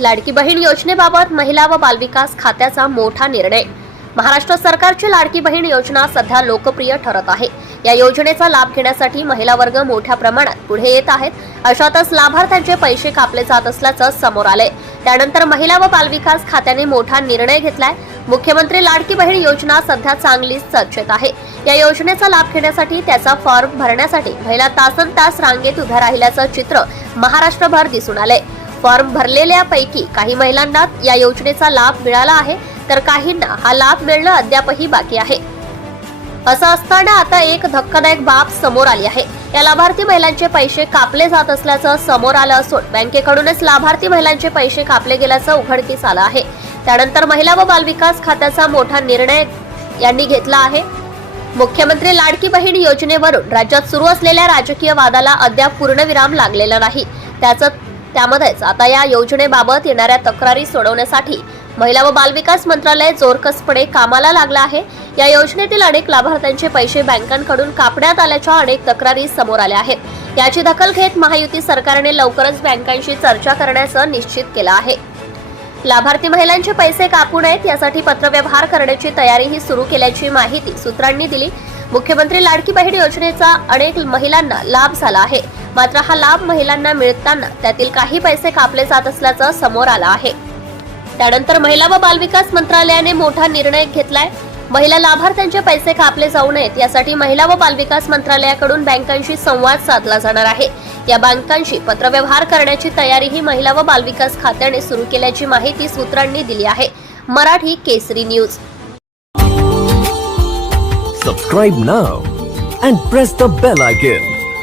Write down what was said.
लाडकी बहीण योजनेबाबत महिला व बालविकास खात्याचा मोठा निर्णय. महाराष्ट्र सरकारची लाडकी बहीण योजना सध्या लोकप्रिय ठरत आहे. या योजनेचा लाभ घेण्यासाठी महिला वर्ग मोठ्या प्रमाणात पुढे येत आहेत. अशातच लाभार्थ्यांचे पैसे कापले जात असल्याचं समोर आले त्यानंतर महिला व बालविकास खात्याने मोठा निर्णय घेतलाय. मुख्यमंत्री लाडकी बहीण योजना सध्या चांगलीच चर्चेत आहे. या योजनेचा लाभ घेण्यासाठी त्याचा फॉर्म भरण्यासाठी महिला तासन तास रांगेत उभ्या राहिल्याचं चित्र महाराष्ट्रभर दिसून आलंय. फॉर्म भरलेल्यापैकी काही महिलांना या योजनेचा लाभ मिळाला आहे तर काहींना हा लाभ मिळणं अद्यापही बाकी आहे. असं असताना आता एक धक्कादायक बाब समोर आली आहे. या लाभार्थी महिलांचे पैसे कापले जात असल्याचं समोर आलं असून बँकेकडूनच लाभार्थी महिलांचे पैसे कापले गेल्याचं उघडकीस आलं आहे. त्यानंतर महिला व बालविकास खात्याचा मोठा निर्णय यांनी घेतला आहे. मुख्यमंत्री लाडकी बहीण योजनेवरून राज्यात सुरू असलेल्या राजकीय वादाला अद्याप पूर्णविराम लागलेला नाही. त्याचं त्यामध्येच आता या योजनेबाबत येणाऱ्या तक्रारी सोडवण्यासाठी महिला व बालविकास मंत्रालय जोरकसपणे कामाला लागलं आहे. या योजनेतील अनेक लाभार्थ्यांचे पैसे बँकांकडून कापण्यात आल्याच्या अनेक तक्रारी समोर आल्या आहेत. याची दखल घेत महायुती सरकारने लवकरच बँकांशी चर्चा करण्याचं निश्चित केलं आहे. लाभार्थी महिलांचे पैसे कापू नयेत यासाठी पत्रव्यवहार करण्याची तयारीही सुरू केल्याची माहिती सूत्रांनी दिली. मुख्यमंत्री लाडकी बहीण योजनेचा अनेक महिलांना लाभ झाला आहे. मात्र हा लाभ महिलांना मिळताना त्यातील काही पैसे कापले जात असल्याचं समोर आलं आहे. त्यानंतर महिला व बालविकास मंत्रालयाने मोठा निर्णय घेतलाय. महिला लाभार्थ्यांचे पैसे कापले जाऊ नयेत यासाठी महिला व बालविकास मंत्रालयाकडून बँकांशी संवाद साधला जाणार आहे. या बँकांशी पत्रव्यवहार करण्याची तयारीही महिला व बालविकास खात्याने सुरू केल्याची माहिती सूत्रांनी दिली आहे. Marathi Kesari news. Subscribe now and press the bell icon